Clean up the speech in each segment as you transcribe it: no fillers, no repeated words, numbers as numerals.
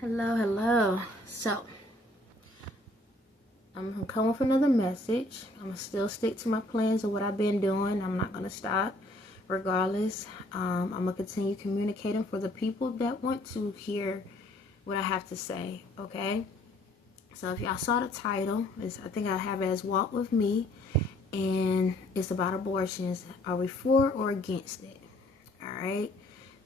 Hello. So, I'm gonna come with another message. I'm gonna still stick to my plans of what I've been doing. I'm not gonna stop, regardless. I'm gonna continue communicating for the people that want to hear what I have to say. Okay. So, if y'all saw the title, I think I have it as "Walk with Me," and it's about abortions. Are we for or against it? All right.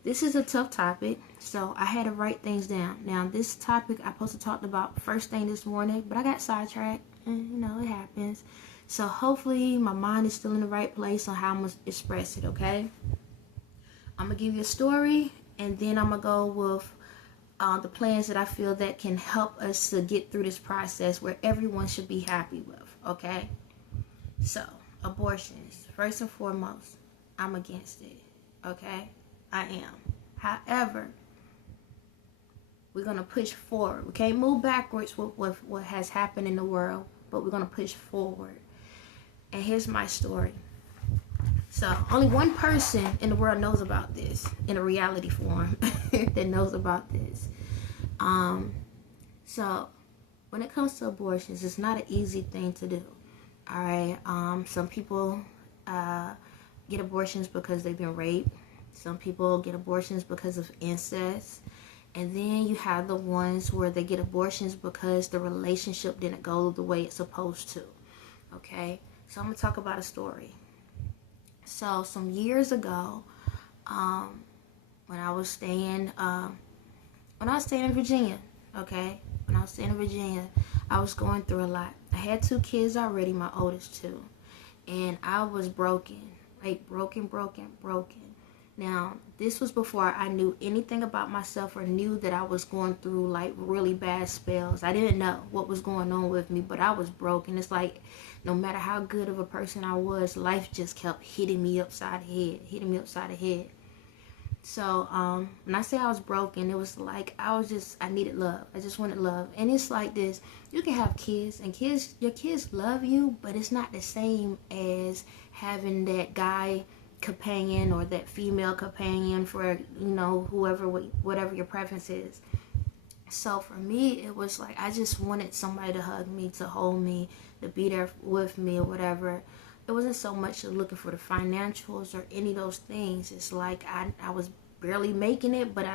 This is a tough topic, so I had to write things down. Now, this topic I supposed to talk about first thing this morning, but I got sidetracked, and it happens. So hopefully my mind is still in the right place on how I'm gonna express it. Okay, I'm gonna give you a story, and then I'm gonna go with the plans that I feel that can help us to get through this process where everyone should be happy with. Okay, so abortions, first and foremost, I'm against it. Okay, I am. However, we're going to push forward. We can't move backwards with what has happened in the world, but we're going to push forward. And here's my story. So, only one person in the world knows about this, in a reality form, that knows about this. So, when it comes to abortions, it's not an easy thing to do. All right? Some people get abortions because they've been raped. Some people get abortions because of incest. And then you have the ones where they get abortions because the relationship didn't go the way it's supposed to. Okay? So I'm going to talk about a story. So some years ago, when I was staying in Virginia, okay? When I was staying in Virginia, I was going through a lot. I had 2 kids already, my oldest 2. And I was broken. Like broken. Now, this was before I knew anything about myself or knew that I was going through like really bad spells. I didn't know what was going on with me, but I was broken. It's like no matter how good of a person I was, life just kept hitting me upside the head. So, when I say I was broken, it was like I needed love. I just wanted love. And it's like this, you can have kids and your kids love you, but it's not the same as having that guy companion or that female companion for whatever your preference is. So for me, it was like I just wanted somebody to hug me, to hold me, to be there with me or whatever. It wasn't so much looking for the financials or any of those things. It's like I was barely making it, but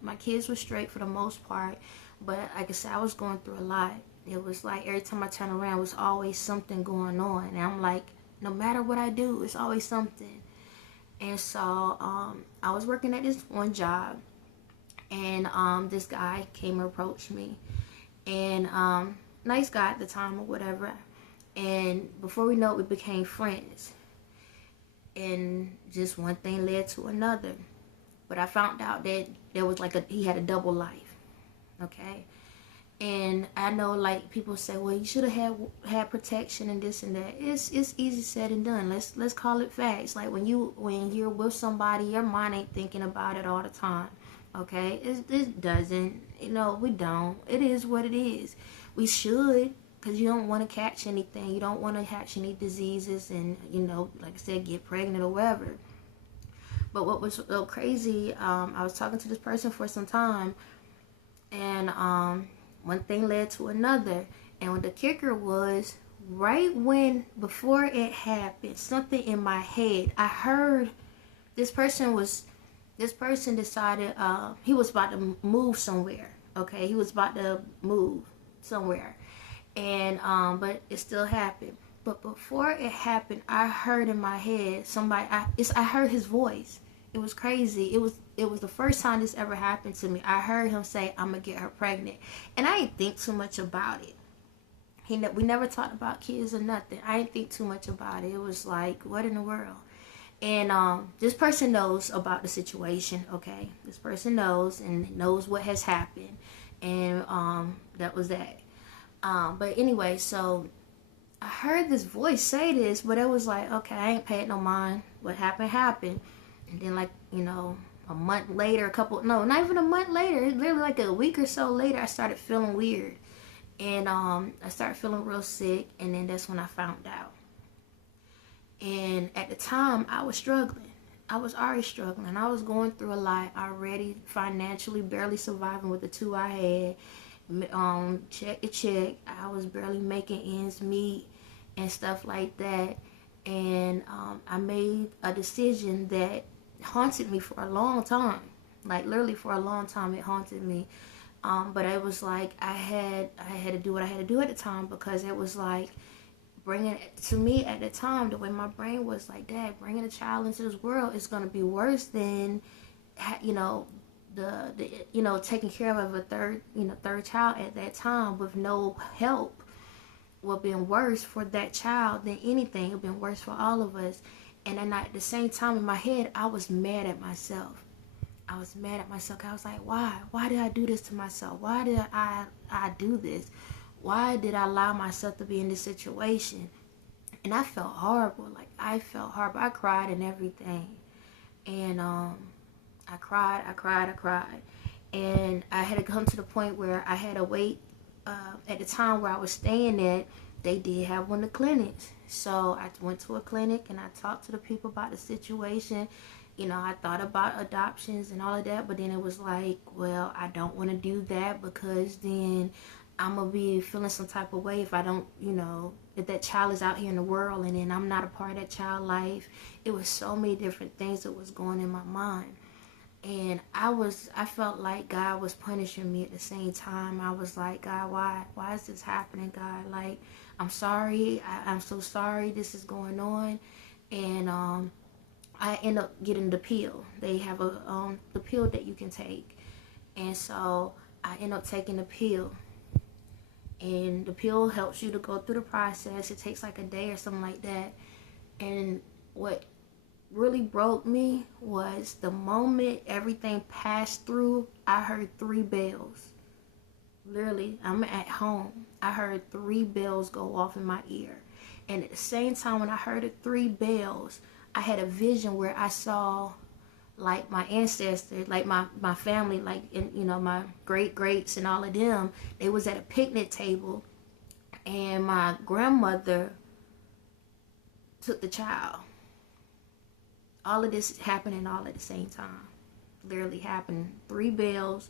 my kids were straight for the most part, but like I said, I was going through a lot. It was like every time I turn around, it was always something going on, and I'm like, no matter what I do, it's always something. And so I was working at this one job, and this guy came and approached me, and nice guy at the time or whatever, and before we know it, we became friends, and just one thing led to another. But I found out that there was he had a double life. Okay. And I know, like, people say, well, you should have had protection and this and that. It's easy said and done. Let's call it facts. Like, when you're with somebody, your mind ain't thinking about it all the time. Okay? It doesn't. We don't. It is what it is. We should, because you don't want to catch anything. You don't want to catch any diseases and, like I said, get pregnant or whatever. But what was so crazy, I was talking to this person for some time, and one thing led to another. And when the kicker was, before it happened, something in my head, I heard this person decided he was about to move somewhere. Okay, he was about to move somewhere, and but it still happened. But before it happened, I heard in my head I heard his voice. It was crazy. It was the first time this ever happened to me. I heard him say, "I'm gonna get her pregnant," and I didn't think too much about it. We never talked about kids or nothing. I didn't think too much about it. It was like, what in the world? And this person knows about the situation. Okay, this person knows what has happened, and that was that. But anyway, so I heard this voice say this, but it was like, okay, I ain't paid no mind. What happened. And then, like, a month later, not even a month later, literally like a week or so later, I started feeling weird. And I started feeling real sick, and then that's when I found out. And at the time, I was struggling. I was already struggling. I was going through a lot already, financially, barely surviving with the two I had. Check to check. I was barely making ends meet and stuff like that. And I made a decision that haunted me for a long time. Like literally for a long time, it haunted me. But it was like I had to do what I had to do at the time, because it was like bringing, to me at the time, the way my brain was like, Dad, bringing a child into this world is going to be worse than, you know, the taking care of a third child at that time with no help would have been worse for that child than anything. It would have been worse for all of us. And then at the same time, in my head, I was mad at myself. I was mad at myself. I was like, why did I do this to myself? Why did I do this? Why did I allow myself to be in this situation? And I felt horrible. Like, I felt horrible. I cried and everything. And I cried. And I had to come to the point where I had to wait. At the time where I was staying at, they did have one of the clinics. So I went to a clinic and I talked to the people about the situation. You know, I thought about adoptions and all of that, but then it was like, well, I don't want to do that, because then I'm going to be feeling some type of way if I don't, if that child is out here in the world and then I'm not a part of that child's life. It was so many different things that was going in my mind. And I felt like God was punishing me at the same time. I was like, God, why is this happening, God? Like, I'm sorry. I'm so sorry this is going on. And I end up getting the pill. They have the pill that you can take. And so I end up taking the pill. And the pill helps you to go through the process. It takes like a day or something like that. And what really broke me was the moment everything passed through, I heard 3 bells. Literally, I'm at home. I heard 3 bells go off in my ear. And at the same time when I heard the 3 bells, I had a vision where I saw like my ancestors, like my family, like my greats and all of them. They was at a picnic table, and my grandmother took the child. All of this happening all at the same time. Literally happened. 3 bells,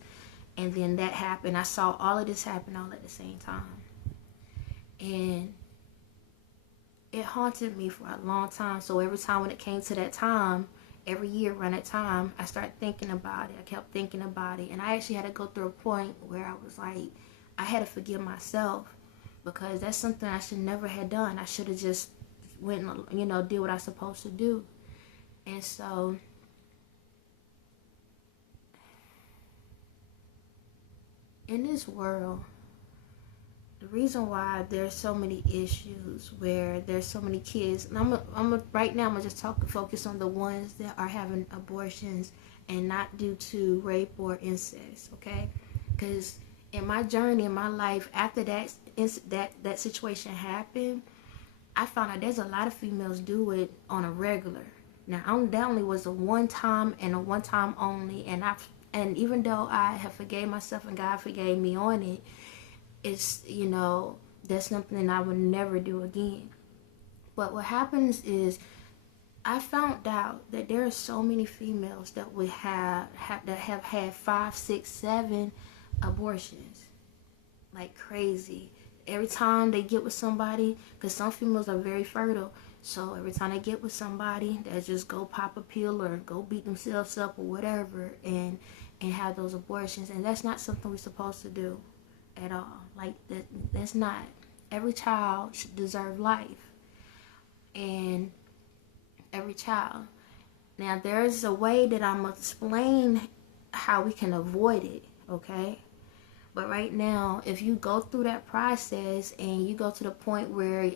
and then that happened. I saw all of this happen all at the same time. And it haunted me for a long time. So every time when it came to that time, every year around that time, I started thinking about it. I kept thinking about it. And I actually had to go through a point where I was like, I had to forgive myself, because that's something I should never have done. I should have just went and, did what I was supposed to do. And so in this world, the reason why there's so many issues where there's so many kids, and right now I'm gonna just focus on the ones that are having abortions and not due to rape or incest, okay? Because in my journey, in my life, after that situation happened, I found out there's a lot of females do it on a regular. Now, that only was a one time and a one time only, and even though I have forgave myself and God forgave me on it, it's, that's something I would never do again. But what happens is, I found out that there are so many females that would have had 5, 6, 7 abortions, like crazy. Every time they get with somebody, because some females are very fertile, so every time they get with somebody, they just go pop a pill or go beat themselves up or whatever, and have those abortions. And that's not something we're supposed to do at all. Like, that's not. Every child should deserve life. And every child. Now, there's a way that I'm going to explain how we can avoid it, okay? But right now, if you go through that process and you go to the point where,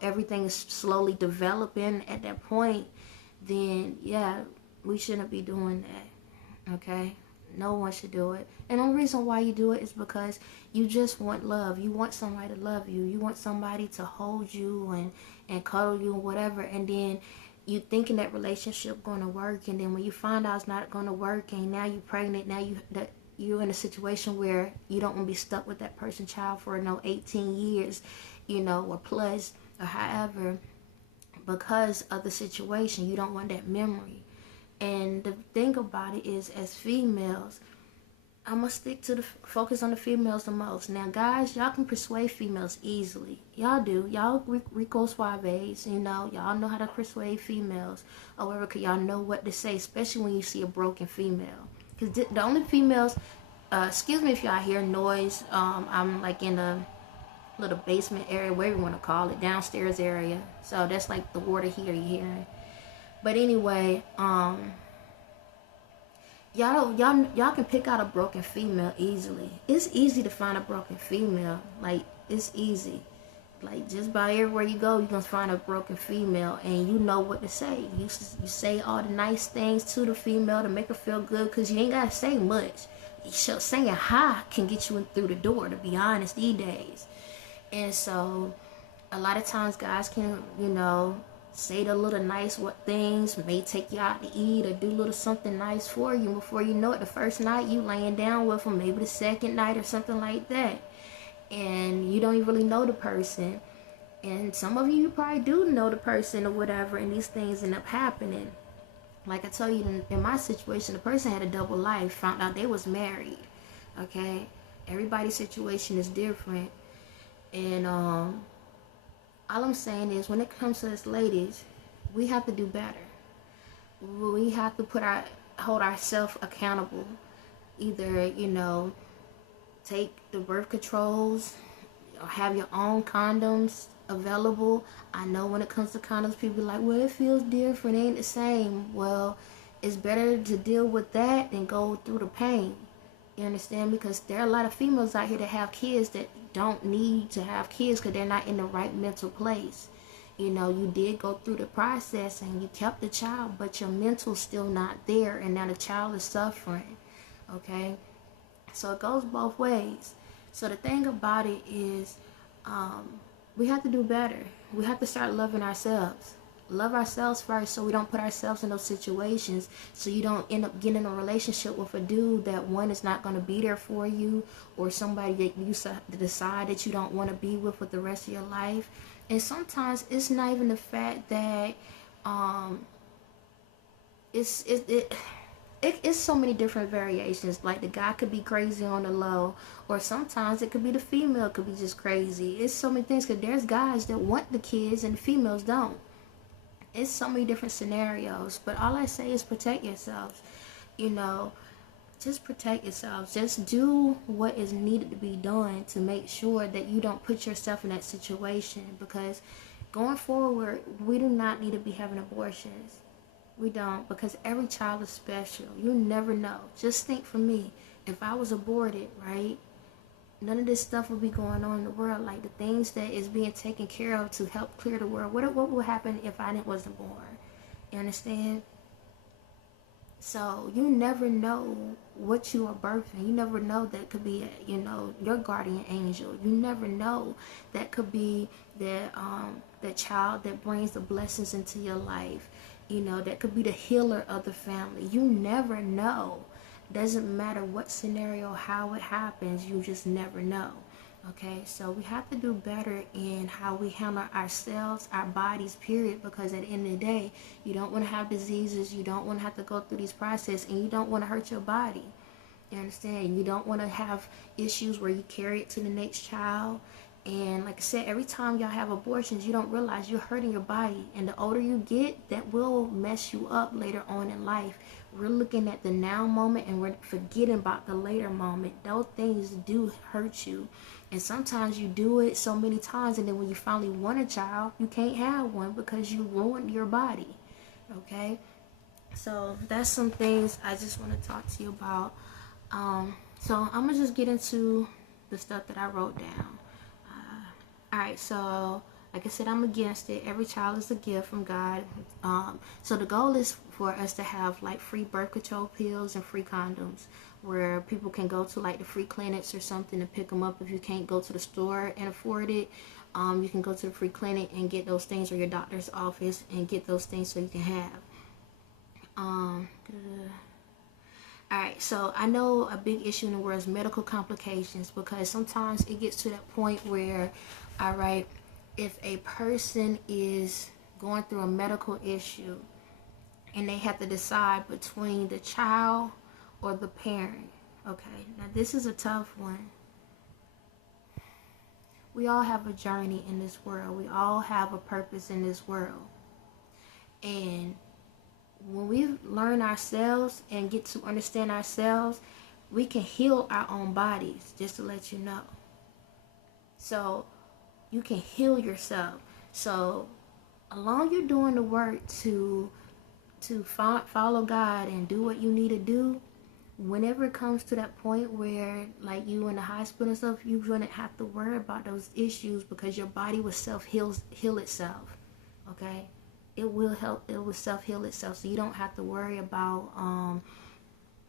everything is slowly developing at that point, then, yeah, we shouldn't be doing that, okay? No one should do it. And the only reason why you do it is because you just want love. You want somebody to love you. You want somebody to hold you and cuddle you and whatever. And then you thinking that relationship going to work. And then when you find out it's not going to work, and now you're pregnant, now you're in a situation where you don't want to be stuck with that person's child for 18 years, or plus, or however, because of the situation. You don't want that memory. And the thing about it is, as females, I'm gonna stick to the focus on the females the most. Now, guys, y'all can persuade females easily. Y'all do. Y'all Rico Suaves, y'all know how to persuade females or whatever, because y'all know what to say, especially when you see a broken female. Because the only females, excuse me if y'all hear noise, I'm like in a little basement area, whatever you want to call it, downstairs area. So that's like the water heater you're hearing. But anyway, y'all can pick out a broken female easily. It's easy to find a broken female. Like, it's easy. Like, just by everywhere you go, you're gonna find a broken female, and you know what to say. You say all the nice things to the female to make her feel good, because you ain't gotta say much. Saying hi can get you in through the door, to be honest, these days. And so a lot of times guys can, say the little nice things, may take you out to eat or do a little something nice for you. Before you know it, the first night you laying down with them, maybe the second night or something like that. And you don't even really know the person. And some of you probably do know the person or whatever, and these things end up happening. Like I told you, in my situation, the person had a double life, found out they was married. Okay? Everybody's situation is different. And all I'm saying is, when it comes to us ladies, we have to do better. We have to hold ourselves accountable. Either, take the birth controls, or have your own condoms available. I know when it comes to condoms, people be like, well, it feels different, it ain't the same. Well, it's better to deal with that than go through the pain. You understand? Because there are a lot of females out here that have kids that don't need to have kids because they're not in the right mental place. You did go through the process and you kept the child, but your mental's still not there, and now the child is suffering. Okay? So it goes both ways. So the thing about it is, we have to do better. We have to start loving ourselves. Love ourselves first, so we don't put ourselves in those situations, so you don't end up getting in a relationship with a dude that, one, is not going to be there for you, or somebody that you decide that you don't want to be with the rest of your life. And sometimes it's not even the fact that it's so many different variations. Like, the guy could be crazy on the low, or sometimes it could be the female could be just crazy. It's so many things, because there's guys that want the kids and the females don't. It's so many different scenarios. But all I say is protect yourselves. Just protect yourselves. Just do what is needed to be done to make sure that you don't put yourself in that situation. Because going forward, we do not need to be having abortions. We don't, because every child is special. You never know. Just think, for me, if I was aborted, right, none of this stuff would be going on in the world. Like, the things that is being taken care of to help clear the world. What would happen if I wasn't born? You understand? So you never know what you are birthing. You never know that could be, your guardian angel. You never know that could be that child that brings the blessings into your life. That could be the healer of the family. You never know. Doesn't matter what scenario, how it happens, you just never know. Okay, so we have to do better in how we handle ourselves, our bodies, period, because at the end of the day, you don't want to have diseases, you don't want to have to go through these processes, and you don't want to hurt your body. You understand? You don't want to have issues where you carry it to the next child. And like I said, every time y'all have abortions, you don't realize you're hurting your body. And the older you get, that will mess you up later on in life. We're looking at the now moment, and we're forgetting about the later moment. Those things do hurt you. And sometimes you do it so many times, and then when you finally want a child, you can't have one because you ruined your body. Okay? So that's some things I just want to talk to you about. So I'm going to just get into the stuff that I wrote down. Alright, so like I said, I'm against it. Every child is a gift from God. So the goal is for us to have like free birth control pills and free condoms, where people can go to like the free clinics or something to pick them up. If you can't go to the store and afford it, you can go to the free clinic and get those things, or your doctor's office and get those things so you can have. Alright, so I know a big issue in the world is medical complications, because sometimes it gets to that point where, alright, if a person is going through a medical issue and they have to decide between the child or the parent. Okay, now this is a tough one. We all have a journey in this world. We all have a purpose in this world. And when we learn ourselves and get to understand ourselves, we can heal our own bodies, just to let you know. So you can heal yourself. So along you're doing the work to follow God and do what you need to do, whenever it comes to that point where like you in the hospital and stuff, you wouldn't have to worry about those issues because your body will heal itself. Okay, it will self heal itself, so you don't have to worry about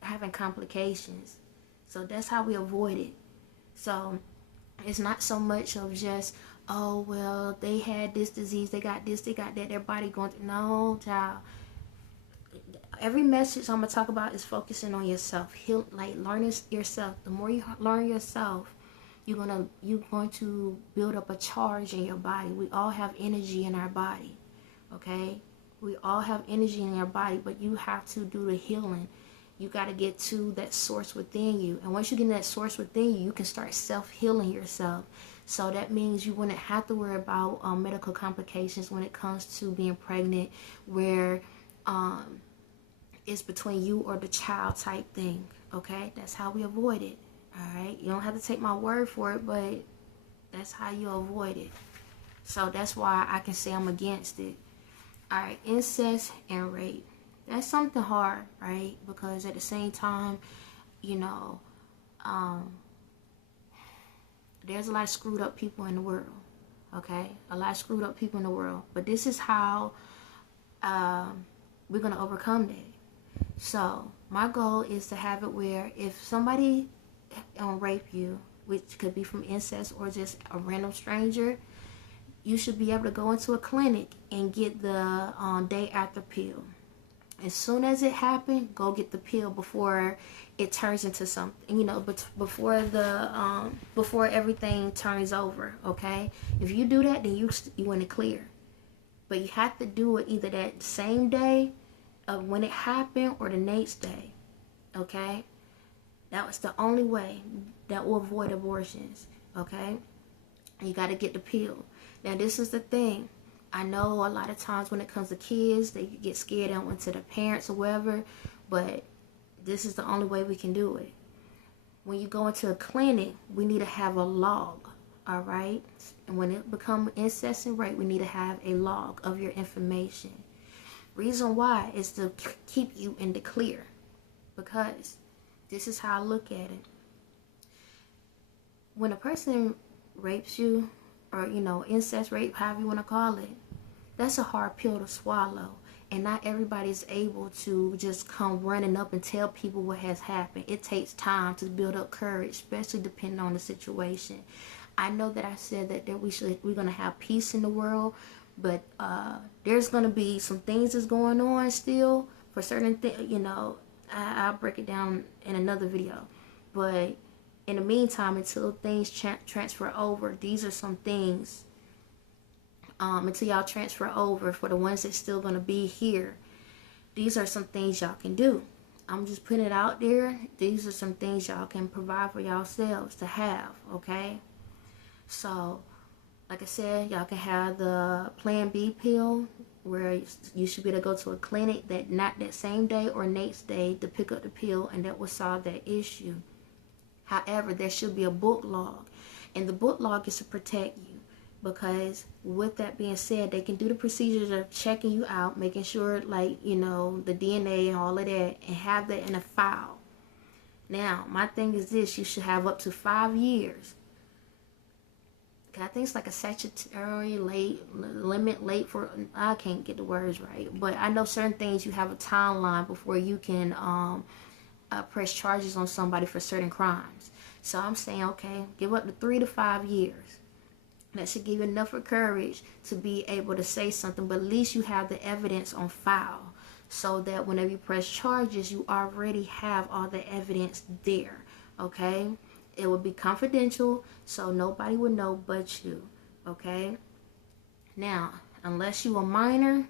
having complications. So that's how we avoid it. So it's not so much of just, oh well, they had this disease, they got this, they got that, their body going through. No, child. Every message I'm gonna talk about is focusing on yourself. Learning yourself. The more you learn yourself, you're going to build up a charge in your body. We all have energy in our body, okay? We all have energy in our body, but you have to do the healing. You got to get to that source within you, and once you get in that source within you, you can start self-healing yourself. So that means you wouldn't have to worry about medical complications when it comes to being pregnant, where it's between you or the child type thing. Okay, that's how we avoid it. All right, you don't have to take my word for it, but that's how you avoid it. So that's why I can say I'm against it. All right, incest and rape. That's something hard, right? Because at the same time, you know, there's a lot of screwed up people in the world. Okay, a lot of screwed up people in the world. But this is how we're gonna overcome that. So my goal is to have it where if somebody rape you, which could be from incest or just a random stranger, you should be able to go into a clinic and get the day after pill. As soon as it happened, go get the pill before it turns into something, you know, but before everything turns over. Okay, if you do that, then you in the clear. But you have to do it either that same day of when it happened or the next day. Okay, that was the only way that will avoid abortions. Okay, you got to get the pill. Now this is the thing, I know a lot of times when it comes to kids, they get scared and went to the parents or whatever, but this is the only way we can do it. When you go into a clinic, we need to have a log. All right, and when it becomes incest and rape, we need to have a log of your information. Reason why is to keep you in the clear, because this is how I look at it. When a person rapes you, or you know, incest, rape, however you want to call it, that's a hard pill to swallow, and not everybody's able to just come running up and tell people what has happened. It takes time to build up courage, especially depending on the situation. I know that I said that we're gonna have peace in the world, but there's gonna be some things that's going on still for certain things. You know, I'll break it down in another video. But in the meantime, until things transfer over, these are some things. Until y'all transfer over, for the ones that's still gonna be here, these are some things y'all can do. I'm just putting it out there. These are some things y'all can provide for yourselves to have. Okay. So, like I said, y'all can have the Plan B pill, where you should be able to go to a clinic not that same day or next day to pick up the pill, and that will solve that issue. However, there should be a book log, and the book log is to protect you, because with that being said, they can do the procedures of checking you out, making sure, like, you know, the DNA and all of that, and have that in a file. Now, my thing is this: you should have up to 5 years. I think it's like a statutory limit for, I can't get the words right, but I know certain things you have a timeline before you can press charges on somebody for certain crimes. So I'm saying, okay, give up to 3 to 5 years. That should give you enough of courage to be able to say something, but at least you have the evidence on file, so that whenever you press charges, you already have all the evidence there. Okay, it will be confidential, so nobody will know but you. Okay, now unless you a minor,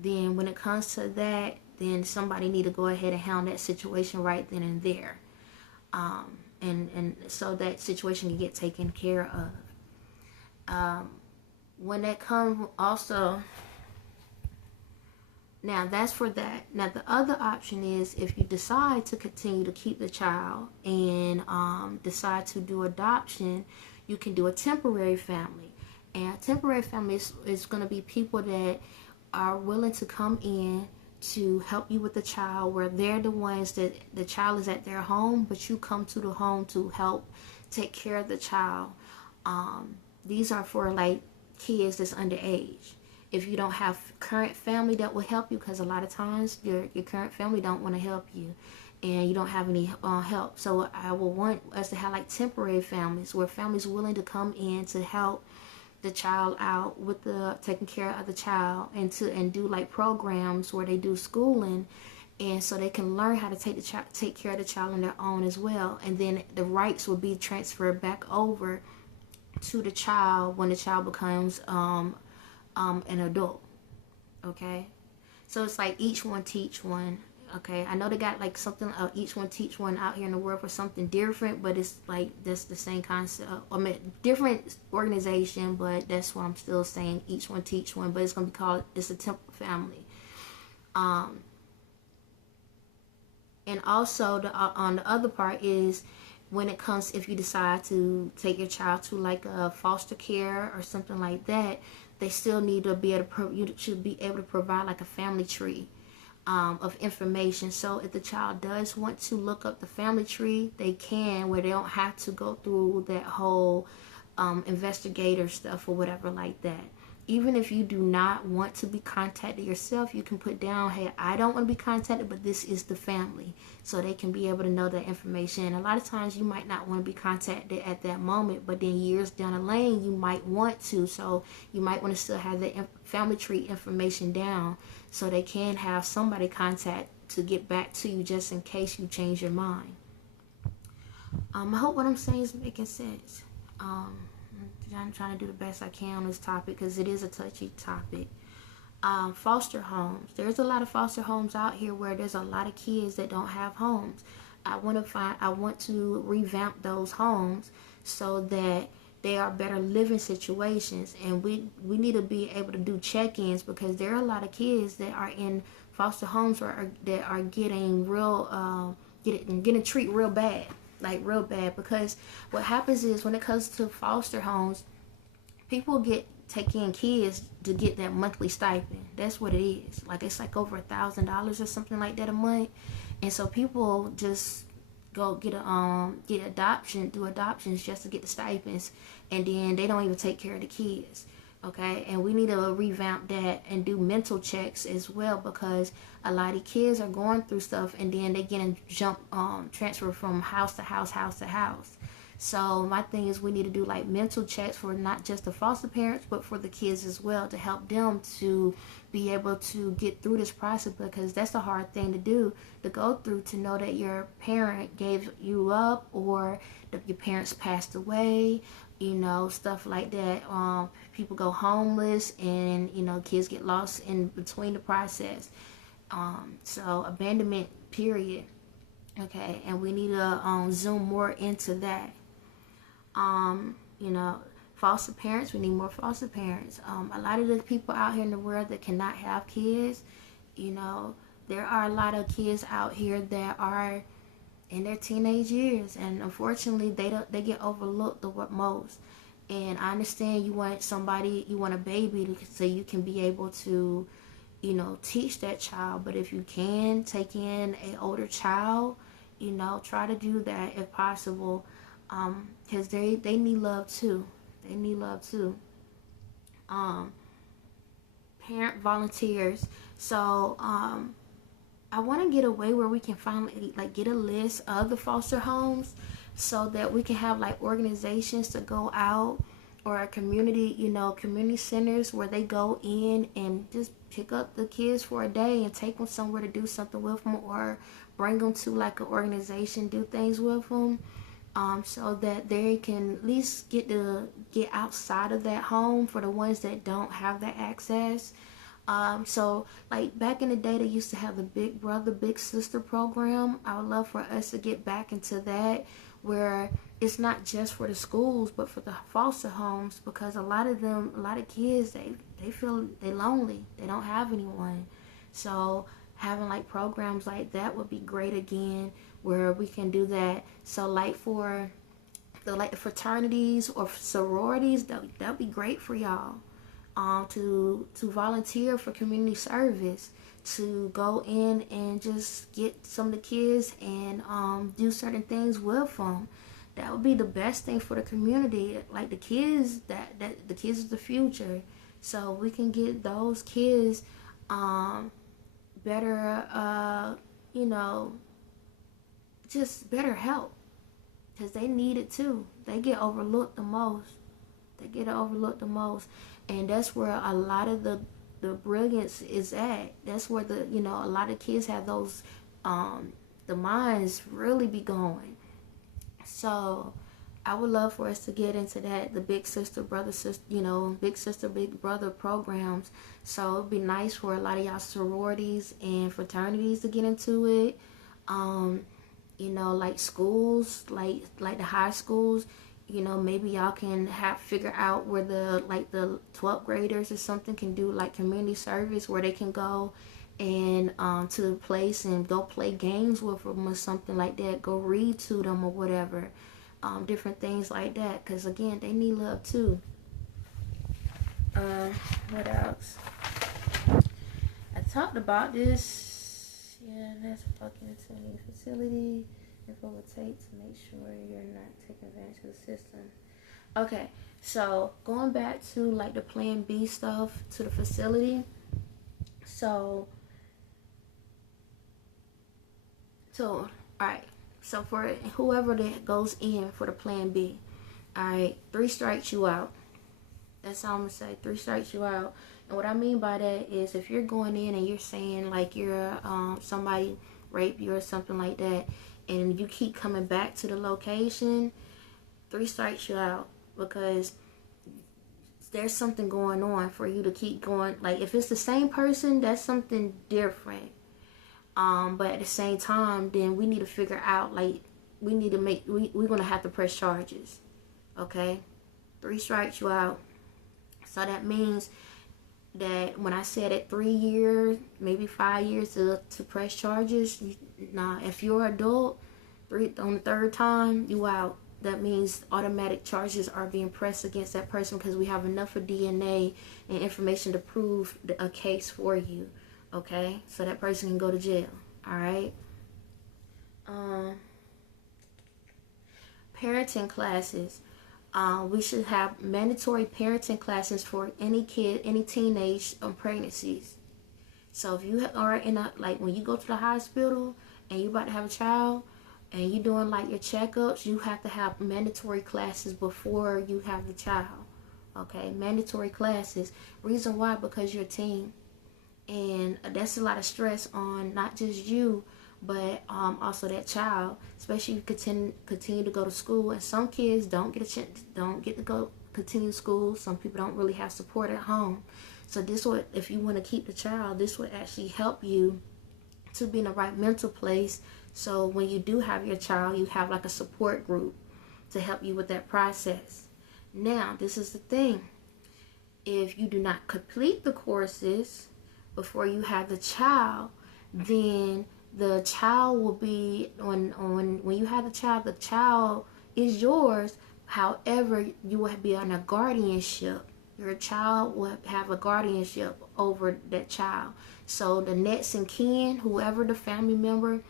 then when it comes to that, then somebody need to go ahead and handle that situation right then and there. And so that situation can get taken care of. When that comes also, now that's for that. Now the other option is if you decide to continue to keep the child and decide to do adoption, you can do a temporary family. And a temporary family is going to be people that are willing to come in to help you with the child, where they're the ones that the child is at their home, but you come to the home to help take care of the child. These are for like kids that's underage. If you don't have current family that will help you, because a lot of times your current family don't want to help you and you don't have any help. So I will want us to have like temporary families, where families willing to come in to help the child out with the taking care of the child, and do like programs where they do schooling, and so they can learn how to take care of the child on their own as well. And then the rights will be transferred back over to the child when the child becomes an adult. Okay, so it's like each one teach one. Okay, I know they got like something each one teach one out here in the world for something different, but it's like that's the same concept. I mean, different organization, but that's what I'm still saying. Each one teach one, but it's gonna be called, it's a temple family. And also on the other part is when it comes, if you decide to take your child to like a foster care or something like that, they still need to be able to you should be able to provide like a family tree of information. So if the child does want to look up the family tree, they can, where they don't have to go through that whole investigator stuff or whatever like that. Even if you do not want to be contacted yourself, you can put down, hey, I don't want to be contacted, but this is the family. So they can be able to know that information. And a lot of times you might not want to be contacted at that moment, but then years down the lane, you might want to. So you might want to still have the family tree information down, so they can have somebody contact to get back to you just in case you change your mind. I hope what I'm saying is making sense. I'm trying to do the best I can on this topic because it is a touchy topic. Foster homes. There's a lot of foster homes out here where there's a lot of kids that don't have homes. I want to revamp those homes so that they are better living situations, and we need to be able to do check-ins, because there are a lot of kids that are in foster homes that are getting treated real bad. Like real bad, because what happens is when it comes to foster homes, people take in kids to get that monthly stipend. That's what it is. Like it's like over $1,000 or something like that a month, and so people just go get adoptions just to get the stipends, and then they don't even take care of the kids. Okay, and we need to revamp that and do mental checks as well, because a lot of kids are going through stuff and then they getting transfer from house to house to house. So my thing is, we need to do like mental checks for not just the foster parents, but for the kids as well, to help them to be able to get through this process, because that's a hard thing to do, to go through, to know that your parent gave you up, or that your parents passed away, stuff like that. People go homeless, and kids get lost in between the process. So abandonment, period. Okay, and we need to zoom more into that. Foster parents, we need more foster parents. A lot of the people out here in the world that cannot have kids, there are a lot of kids out here that are in their teenage years, and unfortunately they get overlooked the most. And I understand you want a baby so you can be able to teach that child, but if you can take in an older child, try to do that if possible, because they need love too. Parent volunteers. So I want to get away where we can finally get a list of the foster homes, so that we can have like organizations to go out, or a community centers where they go in and just pick up the kids for a day and take them somewhere to do something with them, or bring them to like an organization, do things with them, so that they can at least get outside of that home for the ones that don't have that access. So like back in the day, they used to have the big brother, big sister program. I would love for us to get back into that, where it's not just for the schools, but for the foster homes, because a lot of kids, they feel they lonely. They don't have anyone. So having like programs like that would be great again, where we can do that. So like for the fraternities or sororities, that'd be great for y'all. To volunteer for community service, to go in and just get some of the kids and do certain things with them. That would be the best thing for the community. Like the kids, that the kids is the future, so we can get those kids better, just better help, because they need it too. They get overlooked the most. And that's where a lot of the brilliance is at. That's where a lot of kids have those the minds really be going. So I would love for us to get into that, the big sister, brother, sister, big sister, big brother programs. So it'd be nice for a lot of y'all sororities and fraternities to get into it. Like schools, like the high schools, maybe y'all can figure out where the 12th graders or something can do like community service, where they can go and to the place and go play games with them or something like that, go read to them or whatever, different things like that, because again, they need love too. What else? I talked about this. Yeah, that's fucking into any facility. If it would take to make sure you're not taking advantage of the system. Okay, so going back to like the Plan B stuff, to the facility. So alright. So for whoever that goes in for the Plan B, alright, 3 strikes you out. That's all I'm gonna say. 3 strikes you out. And what I mean by that is, if you're going in and you're saying like you're somebody raped you or something like that, and you keep coming back to the location, 3 strikes you out, because there's something going on for you to keep going. Like if it's the same person, that's something different. But at the same time, then we need to figure out, like, we're gonna have to press charges. Okay, 3 strikes you out. So that means that when I said at 3 years, maybe 5 years to press charges, if you're an adult, on the 3rd time, you out. That means automatic charges are being pressed against that person, because we have enough of DNA and information to prove a case for you. Okay, so that person can go to jail. All right. Parenting classes. We should have mandatory parenting classes for any kid, any teenage pregnancies. So if you are in when you go to the hospital and you're about to have a child and you're doing like your checkups, you have to have mandatory classes before you have the child. Okay, mandatory classes. Reason why? Because you're a teen. And that's a lot of stress on not just you, but also that child, especially if you continue to go to school. And some kids don't get to go continue school. Some people don't really have support at home. So this would, if you want to keep the child, this would actually help you to be in the right mental place. So when you do have your child, you have like a support group to help you with that process. Now, this is the thing. If you do not complete the courses before you have the child, then the child will be when you have the child is yours. However, you will be on a guardianship. Your child will have a guardianship over that child. So the next in kin, whoever the family member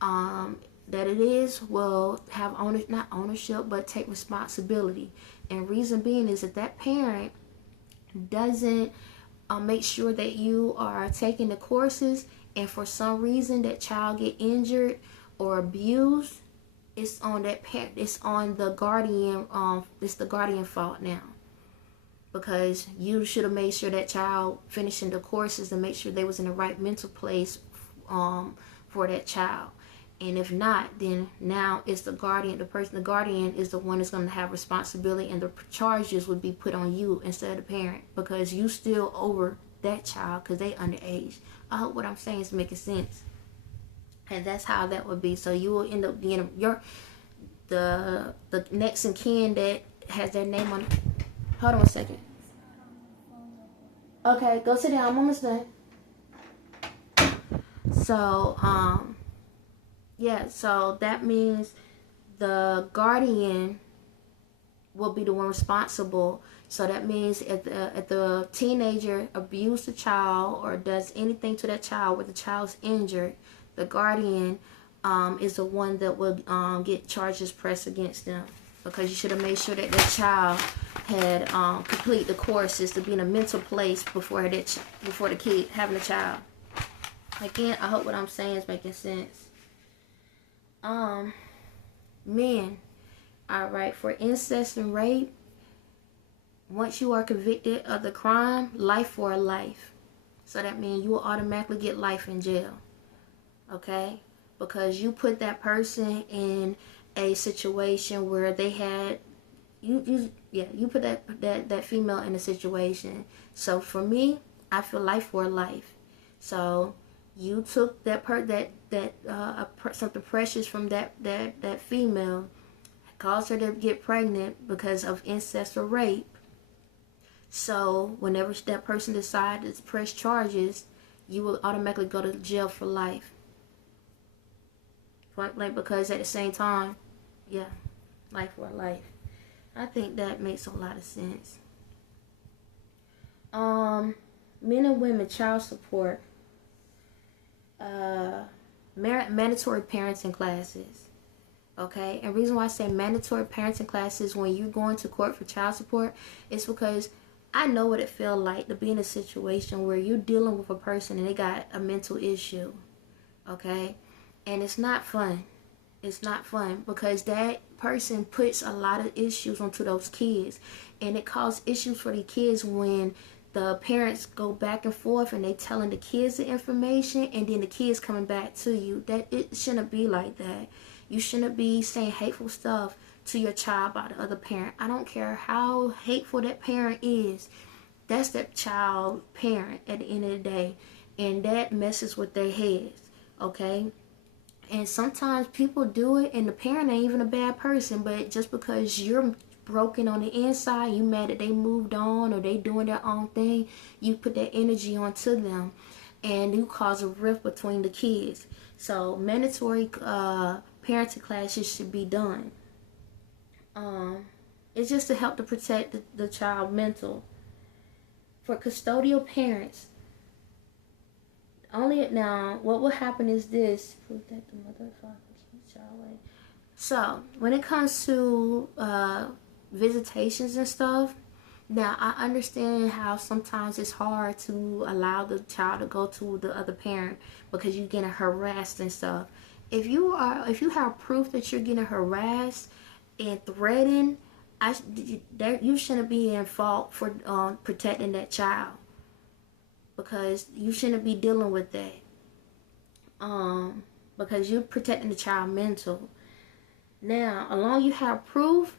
that it is, will have not ownership, but take responsibility. And reason being is that parent doesn't make sure that you are taking the courses, and for some reason that child get injured or abused, it's on that parent, it's on the guardian. It's the guardian fault now, because you should have made sure that child finishing the courses and make sure they was in the right mental place for that child. And if not, then now it's the guardian. The guardian is the one that's going to have responsibility, and the charges would be put on you instead of the parent, because you still over that child because they underage. I hope what I'm saying is making sense. And that's how that would be. So you will end up being the next in kin that has their name on. Hold on a second. Okay, go sit down. I'm almost done. So yeah. So that means the guardian will be the one responsible. So that means if the teenager abused the child or does anything to that child where the child's injured, the guardian is the one that will get charges pressed against them, because you should have made sure that that child had complete the courses to be in a mental place before the kid having a child. Again, I hope what I'm saying is making sense. Men, all right, for incest and rape, once you are convicted of the crime, life for a life. So that means you will automatically get life in jail. Okay? Because you put that person in a situation where they had you put that female in a situation. So for me, I feel life for a life. So you took something precious from that female, caused her to get pregnant because of incest or rape. So whenever that person decides to press charges, you will automatically go to jail for life. Point blank, because at the same time, yeah, life for life. I think that makes a lot of sense. Men and women child support. Mandatory parenting classes. Okay, and reason why I say mandatory parenting classes when you're going to court for child support is because I know what it feels like to be in a situation where you're dealing with a person and they got a mental issue. Okay, and it's not fun. It's not fun because that person puts a lot of issues onto those kids, and it causes issues for the kids when the parents go back and forth and they telling the kids the information, and then the kids coming back to you. That it shouldn't be like that. You shouldn't be saying hateful stuff to your child by the other parent. I don't care how hateful that parent is. That's that child parent at the end of the day, and that messes with their heads. Okay. And sometimes people do it and the parent ain't even a bad person, but just because you're broken on the inside, you mad that they moved on or they doing their own thing, you put that energy onto them and you cause a rift between the kids. So mandatory parenting classes should be done. It's just to help to protect the child mental. For custodial parents, what will happen is this. Protect the mother, father, keep child away. So when it comes to visitations and stuff, now I understand how sometimes it's hard to allow the child to go to the other parent because you're getting harassed and stuff. If you have proof that you're getting harassed and threatened, you shouldn't be in fault for protecting that child, because you shouldn't be dealing with that. Because you're protecting the child mental. Now, as long as you have proof,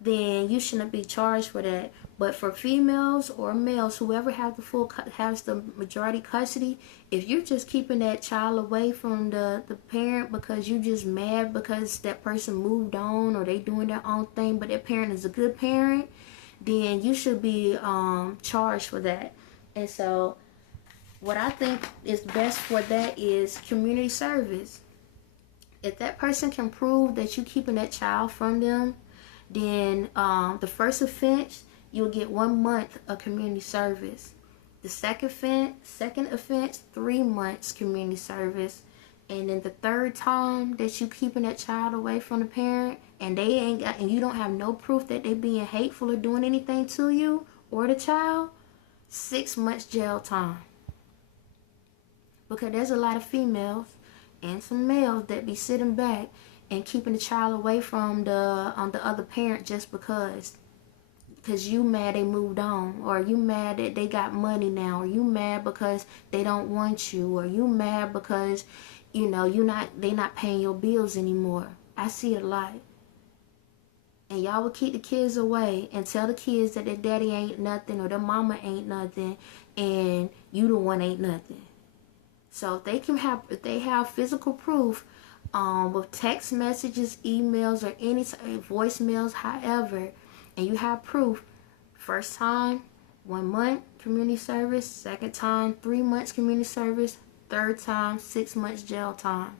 then you shouldn't be charged for that. But for females or males, whoever has the majority custody, if you're just keeping that child away from the parent because you just mad because that person moved on or they doing their own thing, but that parent is a good parent, then you should be charged for that. And so what I think is best for that is community service. If that person can prove that you're keeping that child from them, then the first offense, you'll get 1 month of community service. The second offense, 3 months community service. And then the third time that you keeping that child away from the parent and and you don't have no proof that they being hateful or doing anything to you or the child, 6 months jail time. Because there's a lot of females and some males that be sitting back and keeping the child away from the other parent just because you mad they moved on, or you mad that they got money now, or you mad because they don't want you, or you mad because they not paying your bills anymore. I see it a lot. and y'all would keep the kids away and tell the kids that their daddy ain't nothing or their mama ain't nothing, and you the one ain't nothing. So if they have physical proof, with text messages, emails, or any voicemails, however, and you have proof, first time, 1 month community service, second time, 3 months community service, third time, 6 months jail time.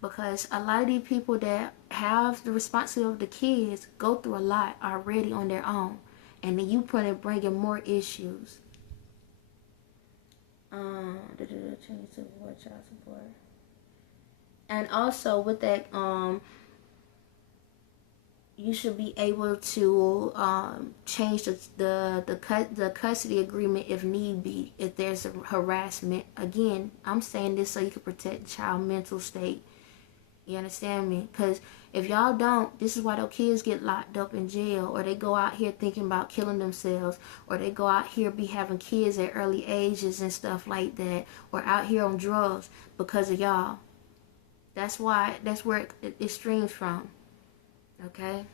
Because a lot of these people that have the responsibility of the kids go through a lot already on their own, and then you bringing more issues. Change to avoid child support. And also with that, you should be able to change the custody agreement if need be, if there's a harassment. Again, I'm saying this so you can protect the child's mental state. You understand me? Because if y'all don't, this is why those kids get locked up in jail, or they go out here thinking about killing themselves, or they go out here be having kids at early ages and stuff like that, or out here on drugs because of y'all. That's where it streams from. Okay?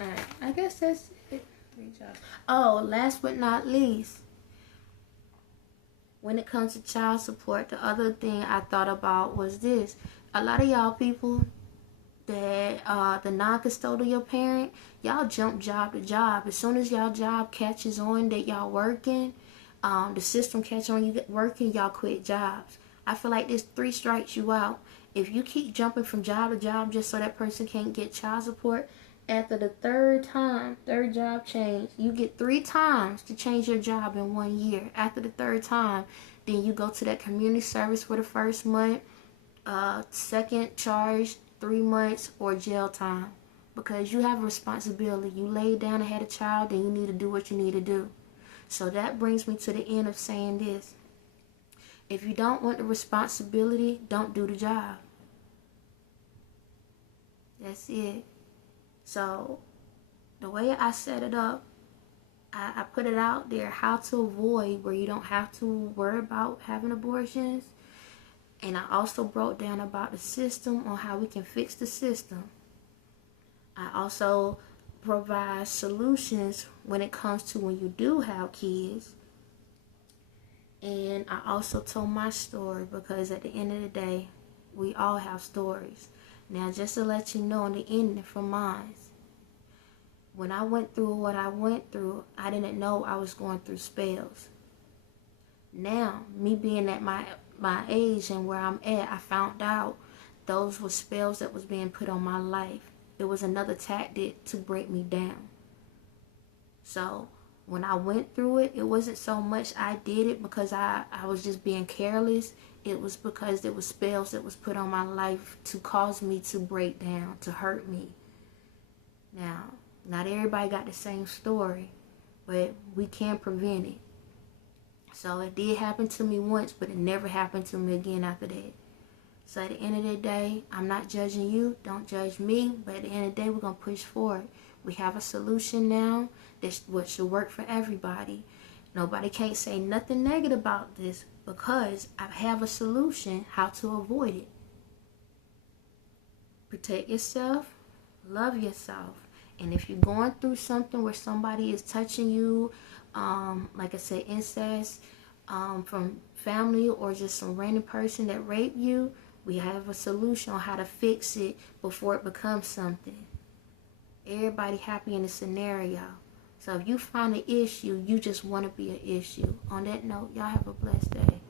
Alright, I guess that's it. 3 jobs. Oh, last but not least, when it comes to child support, the other thing I thought about was this. A lot of y'all people that the non-custodial parent, y'all jump job to job. As soon as y'all job catches on that y'all working, the system catches on you working, y'all quit jobs. I feel like this 3 strikes you out. If you keep jumping from job to job just so that person can't get child support, after the third job change, you get 3 times to change your job in 1 year. After the third time, then you go to that community service for the first month, second charge, 3 months, or jail time. Because you have a responsibility. You laid down and had a child, then you need to do what you need to do. So that brings me to the end of saying this. If you don't want the responsibility, don't do the job. That's it. So the way I set it up, I put it out there how to avoid where you don't have to worry about having abortions. And I also broke down about the system on how we can fix the system. I also provide solutions when it comes to when you do have kids. And I also told my story because at the end of the day, we all have stories. Now, just to let you know on the ending from mine, when I went through what I went through, I didn't know I was going through spells. Now, me being at my age and where I'm at, I found out those were spells that was being put on my life. It was another tactic to break me down. So, when I went through it, it wasn't so much I did it because I was just being careless. It was because there was spells that was put on my life to cause me to break down, to hurt me. Now, not everybody got the same story, but we can prevent it. So it did happen to me once, but it never happened to me again after that. So at the end of the day, I'm not judging you. Don't judge me. But at the end of the day, we're going to push forward. We have a solution now that's what should work for everybody. Nobody can't say nothing negative about this because I have a solution how to avoid it. Protect yourself. Love yourself. And if you're going through something where somebody is touching you, like I said, incest, from family or just some random person that raped you, we have a solution on how to fix it before it becomes something. Everybody happy in the scenario. So if you find an issue, you just want to be an issue. On that note, y'all have a blessed day.